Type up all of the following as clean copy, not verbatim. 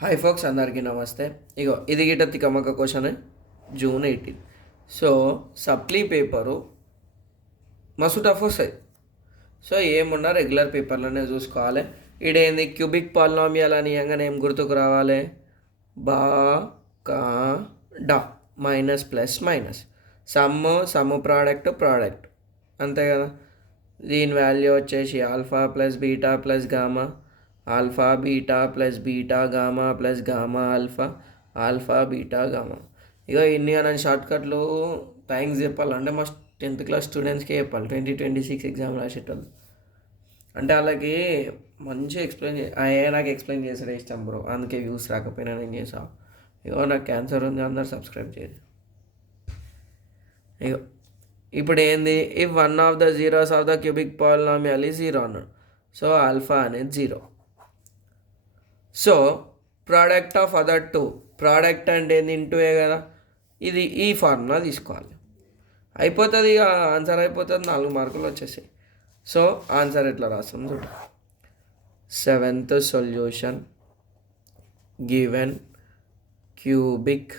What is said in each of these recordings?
Hi folks, అందరికీ నమస్తే. ఇగో ఇది గిట తికమక question, June 18. So supply paper మస్తు టఫ్ వస్తాయి. సో ఏమున్నా రెగ్యులర్ పేపర్లోనే చూసుకోవాలి. ఈడేంది క్యూబిక్ పాలినామియల్ అని అనగానే ఏం గుర్తుకు రావాలి? బా కా డా minus plus minus sum product అంతే కదా. దీని వాల్యూ వచ్చేసి alpha plus beta plus gamma, alpha beta plus beta gamma plus gamma alpha, alpha beta gamma. ఇక ఇన్ని అని షార్ట్కట్లు థ్యాంక్స్ చెప్పాలంటే మా 10th క్లాస్ స్టూడెంట్స్కే చెప్పాలి. 2026 ఎగ్జామ్ రాసేటోళ్ళు అంటే వాళ్ళకి మంచిగా నాకు ఎక్స్ప్లెయిన్ చేసాడే ఇష్టం బ్రో, అందుకే వ్యూస్ రాకపోయినా నేను చేసా. ఇగో నాకు క్యాన్సర్ ఉంది, అందరు సబ్స్క్రైబ్ చేయరు. ఇగో ఇప్పుడు ఏంది, if one of the zeros of the cubic polynomial ఈ జీరో అన్నాడు. సో ఆల్ఫా అనేది zero. So product of other two, product అంటే ఏంది ఇంటూఏ కదా. ఇది ఈ ఫార్ములా తీసుకోవాలి, అయిపోతుంది. ఇక ఆన్సర్ అయిపోతుంది, 4 మార్కులు వచ్చేసాయి. సో ఆన్సర్ ఎట్లా రాస్తాం చూడు. 7th solution given cubic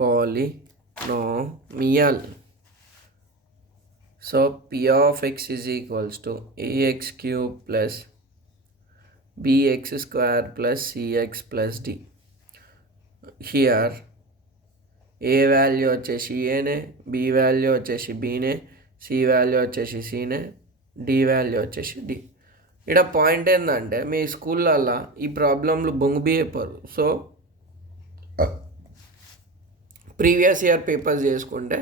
polynomial. So p of x is equals to ax cube plus bx square plus cx plus d. Here a value వచ్చేసి ఏనే, బి వాల్యూ వచ్చేసి బీనే, సి వాల్యూ వచ్చేసి సీనే, డి వాల్యూ వచ్చేసి D. ఇక్కడ point ఏంటంటే మీ స్కూళ్ళల్లో ఈ ప్రాబ్లంలు బొంగుబి చెప్పారు. సో ప్రీవియస్ ఇయర్ పేపర్స్ చేసుకుంటే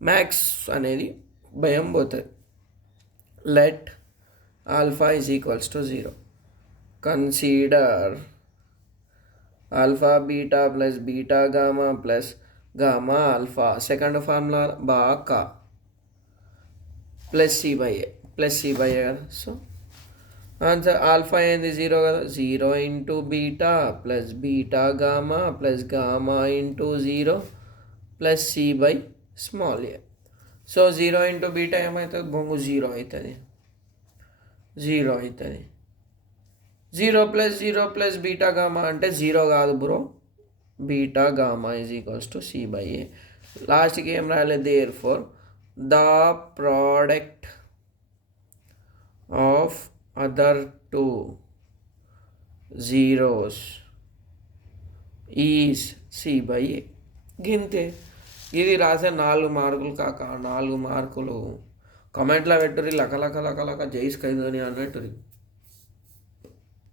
మ్యాథ్స్ అనేది భయం పోతుంది. Let alpha is equals to 0. Consider alpha beta plus beta gamma plus gamma alpha. Second formula బాకా ప్లస్ సి బై ఏ కదా. సో ఆన్సర్ ఆల్ఫా ఏంది 0 కదా. 0 into beta plus beta gamma plus gamma into 0 plus C by small A. So 0 into beta ఏమవుతుంది, బొంగు 0 అవుతుంది. 0 plus beta gamma అంటే 0 కాదు bro, beta gamma is equals to C by A. లాస్ట్కి ఏం రాయాలి, therefore the product of other two zeros is C by A. గింతే. ఇది రాసే 4 మార్కులు కాక 4 మార్కులు. కమెంట్లో పెట్టుర్రి లక లక లక లక జై స్కైధోని అన్నట్టుర్రి.